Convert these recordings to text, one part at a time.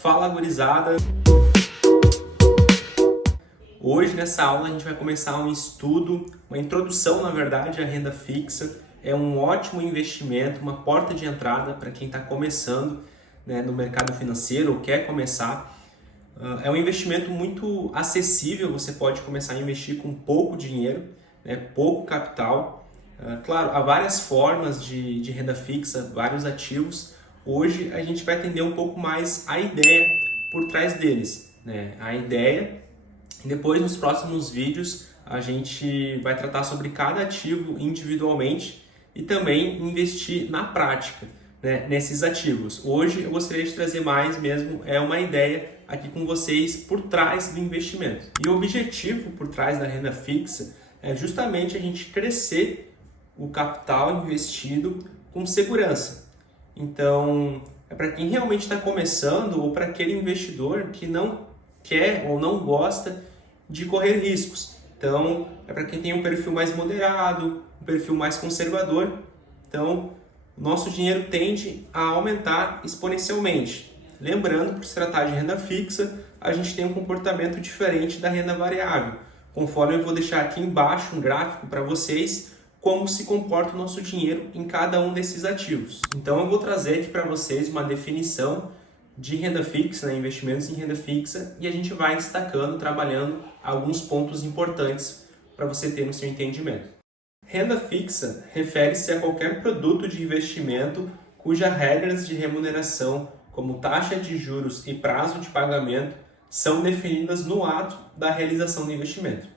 Fala, gurizada! Hoje nessa aula a gente vai começar um estudo, uma introdução na verdade à renda fixa. É um ótimo investimento, uma porta de entrada para quem está começando, né, no mercado financeiro ou quer começar. É um investimento muito acessível, você pode começar a investir com pouco dinheiro, né, pouco capital. Claro, há várias formas de renda fixa, vários ativos. Hoje a gente vai entender um pouco mais a ideia por trás deles, né? A ideia, e depois nos próximos vídeos a gente vai tratar sobre cada ativo individualmente e também investir na prática, né, nesses ativos. Hoje eu gostaria de trazer mais mesmo uma ideia aqui com vocês por trás do investimento. E o objetivo por trás da renda fixa é justamente a gente crescer o capital investido com segurança. Então, é para quem realmente está começando ou para aquele investidor que não quer ou não gosta de correr riscos. Então, é para quem tem um perfil mais moderado, um perfil mais conservador. Então, o nosso dinheiro tende a aumentar exponencialmente. Lembrando, por se tratar de renda fixa, a gente tem um comportamento diferente da renda variável. Conforme eu vou deixar aqui embaixo um gráfico para vocês, como se comporta o nosso dinheiro em cada um desses ativos. Então eu vou trazer aqui para vocês uma definição de renda fixa, né, investimentos em renda fixa, e a gente vai destacando, trabalhando alguns pontos importantes para você ter no seu entendimento. Renda fixa refere-se a qualquer produto de investimento cujas regras de remuneração, como taxa de juros e prazo de pagamento, são definidas no ato da realização do investimento.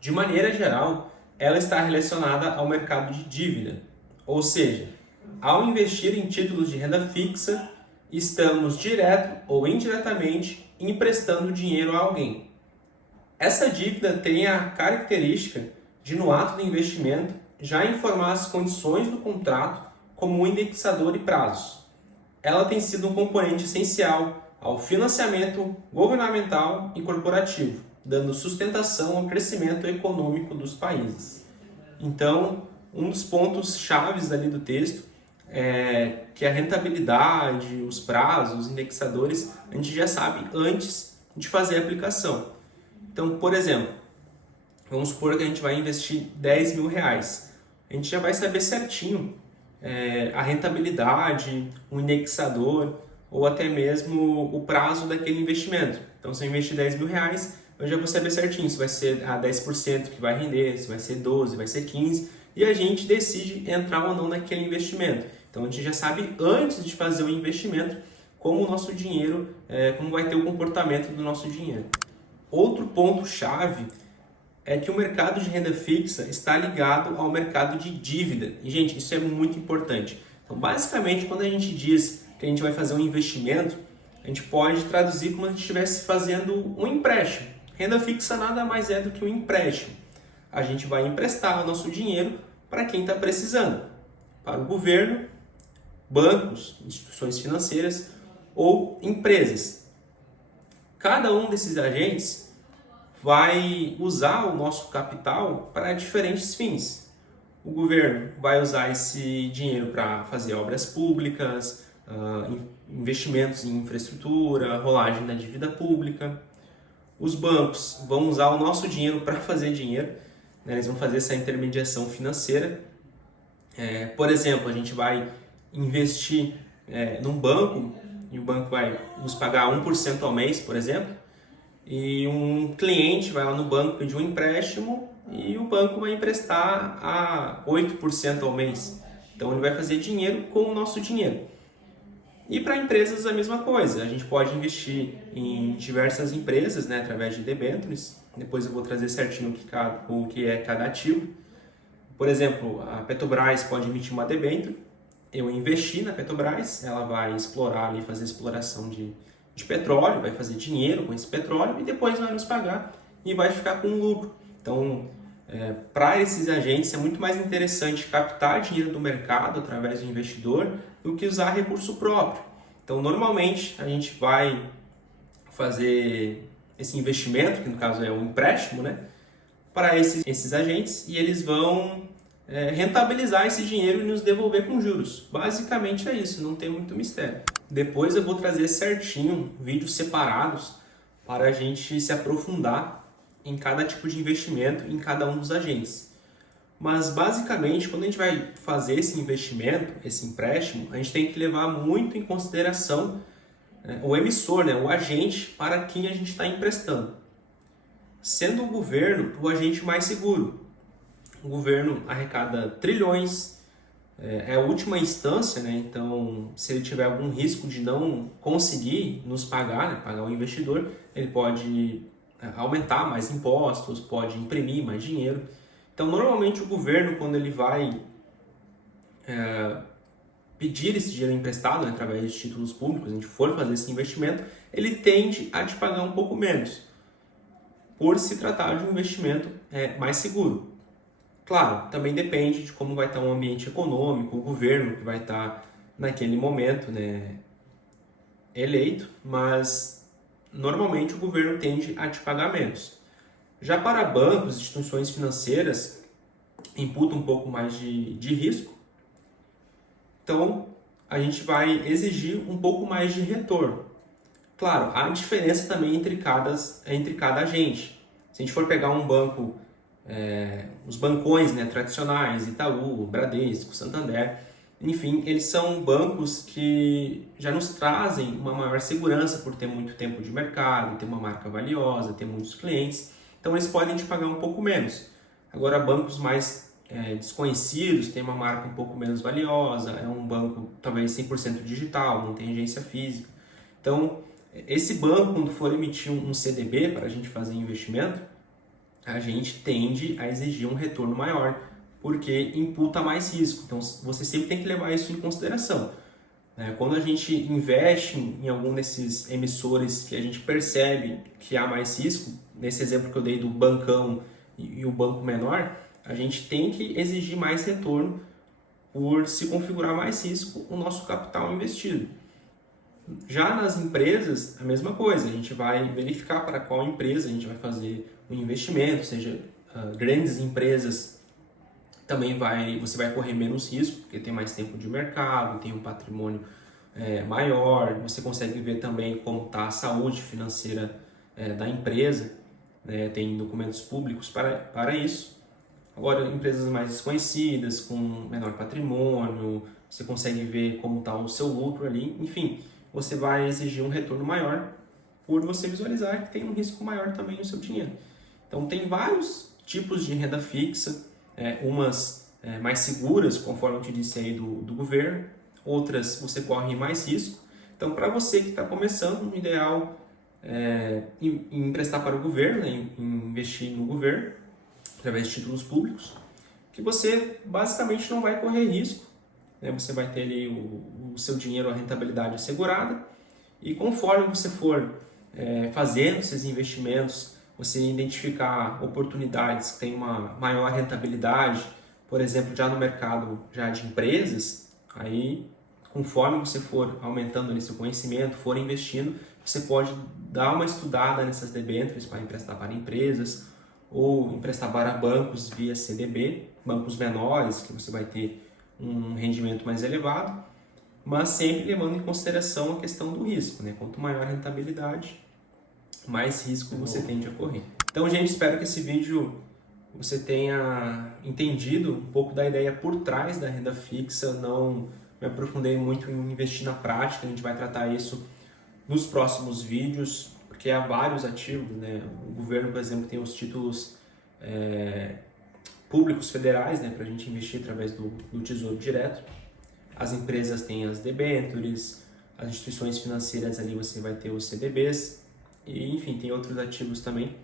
De maneira geral, ela está relacionada ao mercado de dívida, ou seja, ao investir em títulos de renda fixa, estamos direto ou indiretamente emprestando dinheiro a alguém. Essa dívida tem a característica de, no ato do investimento, já informar as condições do contrato como um indexador e prazos. Ela tem sido um componente essencial ao financiamento governamental e corporativo, dando sustentação ao crescimento econômico dos países. Então, um dos pontos chaves ali do texto é que a rentabilidade, os prazos, os indexadores, a gente já sabe antes de fazer a aplicação. Então, por exemplo, vamos supor que a gente vai investir 10 mil reais. A gente já vai saber certinho a rentabilidade, o indexador ou até mesmo o prazo daquele investimento. Então, se eu investir 10 mil reais, eu já vou saber certinho se vai ser a 10% que vai render, se vai ser 12%, vai ser 15%, e a gente decide entrar ou não naquele investimento. Então, a gente já sabe antes de fazer o investimento como o nosso dinheiro, como vai ter o comportamento do nosso dinheiro. Outro ponto-chave é que o mercado de renda fixa está ligado ao mercado de dívida. E, gente, isso é muito importante. Então, basicamente, quando a gente diz que a gente vai fazer um investimento, a gente pode traduzir como se a gente estivesse fazendo um empréstimo. Renda fixa nada mais é do que um empréstimo. A gente vai emprestar o nosso dinheiro para quem está precisando, para o governo, bancos, instituições financeiras ou empresas. Cada um desses agentes vai usar o nosso capital para diferentes fins. O governo vai usar esse dinheiro para fazer obras públicas, investimentos em infraestrutura, rolagem da dívida pública. Os bancos vão usar o nosso dinheiro para fazer dinheiro, né? Eles vão fazer essa intermediação financeira. Por exemplo, a gente vai investir num banco e o banco vai nos pagar 1% ao mês, por exemplo, e um cliente vai lá no banco pedir um empréstimo e o banco vai emprestar a 8% ao mês. Então ele vai fazer dinheiro com o nosso dinheiro. E para empresas a mesma coisa, a gente pode investir em diversas empresas, né, através de debêntures. Depois eu vou trazer certinho o que é cada ativo. Por exemplo, a Petrobras pode emitir uma debênture, eu investi na Petrobras, ela vai explorar ali, fazer exploração de petróleo, vai fazer dinheiro com esse petróleo e depois vai nos pagar e vai ficar com lucro. Então, para esses agentes é muito mais interessante captar dinheiro do mercado através do investidor do que usar recurso próprio. Então, normalmente, a gente vai fazer esse investimento, que no caso é um empréstimo, né, para esses agentes, e eles vão rentabilizar esse dinheiro e nos devolver com juros. Basicamente é isso, não tem muito mistério. Depois eu vou trazer certinho vídeos separados para a gente se aprofundar em cada tipo de investimento, em cada um dos agentes. Mas basicamente, quando a gente vai fazer esse investimento, esse empréstimo, a gente tem que levar muito em consideração o emissor, o agente para quem a gente está emprestando. Sendo o governo o agente mais seguro. O governo arrecada trilhões, é a última instância, então se ele tiver algum risco de não conseguir nos pagar, pagar o investidor, ele pode aumentar mais impostos, pode imprimir mais dinheiro. Então normalmente o governo, quando ele vai pedir esse dinheiro emprestado através de títulos públicos, a gente for fazer esse investimento, ele tende a te pagar um pouco menos, por se tratar de um investimento mais seguro. Claro, também depende de como vai estar o ambiente econômico, o governo que vai estar naquele momento eleito, mas normalmente o governo tende a te pagar menos. Já para bancos, instituições financeiras, imputa um pouco mais de risco, então a gente vai exigir um pouco mais de retorno. Claro, há diferença também entre cada agente. Se a gente for pegar um banco, os bancões tradicionais, Itaú, Bradesco, Santander, enfim, eles são bancos que já nos trazem uma maior segurança por ter muito tempo de mercado, ter uma marca valiosa, ter muitos clientes, então eles podem te pagar um pouco menos. Agora, bancos mais desconhecidos, tem uma marca um pouco menos valiosa, é um banco talvez 100% digital, não tem agência física. Então, esse banco, quando for emitir um CDB para a gente fazer investimento, a gente tende a exigir um retorno maior, porque imputa mais risco. Então, você sempre tem que levar isso em consideração. Quando a gente investe em algum desses emissores que a gente percebe que há mais risco, nesse exemplo que eu dei do bancão e o banco menor, a gente tem que exigir mais retorno por se configurar mais risco o nosso capital investido. Já nas empresas, a mesma coisa, a gente vai verificar para qual empresa a gente vai fazer o investimento, seja grandes empresas, também você vai correr menos risco, porque tem mais tempo de mercado, tem um patrimônio maior, você consegue ver também como está a saúde financeira da empresa, tem documentos públicos para isso. Agora, empresas mais desconhecidas, com menor patrimônio, você consegue ver como está o seu lucro ali, enfim, você vai exigir um retorno maior por você visualizar que tem um risco maior também no seu dinheiro. Então, tem vários tipos de renda fixa, umas mais seguras, conforme eu te disse aí do governo, outras você corre mais risco. Então, para você que está começando, o ideal é emprestar para o governo, investir no governo, através de títulos públicos, que você basicamente não vai correr risco. Você vai ter ali o seu dinheiro, a rentabilidade assegurada, e conforme você for fazendo esses investimentos, você identificar oportunidades que têm uma maior rentabilidade, por exemplo, já no mercado já de empresas, aí conforme você for aumentando ali seu conhecimento, for investindo, você pode dar uma estudada nessas debêntures para emprestar para empresas ou emprestar para bancos via CDB, bancos menores, que você vai ter um rendimento mais elevado, mas sempre levando em consideração a questão do risco. Quanto maior a rentabilidade, mais risco você tende a correr. Então, gente, espero que esse vídeo você tenha entendido um pouco da ideia por trás da renda fixa. Não me aprofundei muito em investir na prática, a gente vai tratar isso nos próximos vídeos, porque há vários ativos. O governo, por exemplo, tem os títulos públicos federais, para a gente investir através do Tesouro Direto. As empresas têm as debêntures, as instituições financeiras ali você vai ter os CDBs, e enfim, tem outros ativos também.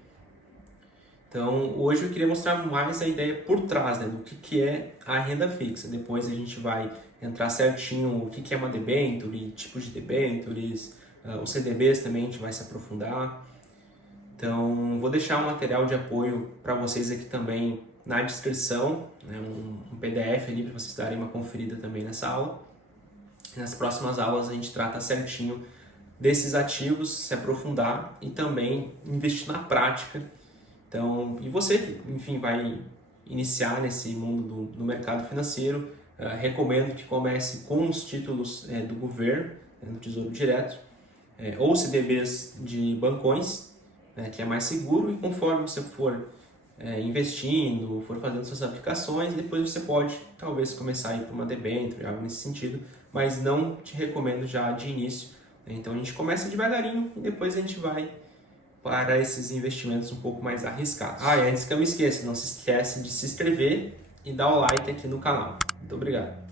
Então, hoje eu queria mostrar mais a ideia por trás do que é a renda fixa. Depois a gente vai entrar certinho o que é uma debênture, tipos de debêntures, os CDBs também a gente vai se aprofundar. Então, vou deixar um material de apoio para vocês aqui também na descrição, um PDF ali para vocês darem uma conferida também nessa aula. Nas próximas aulas a gente trata certinho desses ativos, se aprofundar e também investir na prática. Então, e você que, enfim, vai iniciar nesse mundo do mercado financeiro, recomendo que comece com os títulos do governo, né, no Tesouro Direto, ou CDBs de bancões, né, que é mais seguro, e conforme você for investindo, for fazendo suas aplicações, depois você pode talvez começar a ir para uma debênture, algo nesse sentido, mas não te recomendo já de início, né? Então a gente começa devagarinho e depois a gente vai para esses investimentos um pouco mais arriscados. E antes que eu me esqueça, não se esquece de se inscrever e dar o like aqui no canal. Muito obrigado.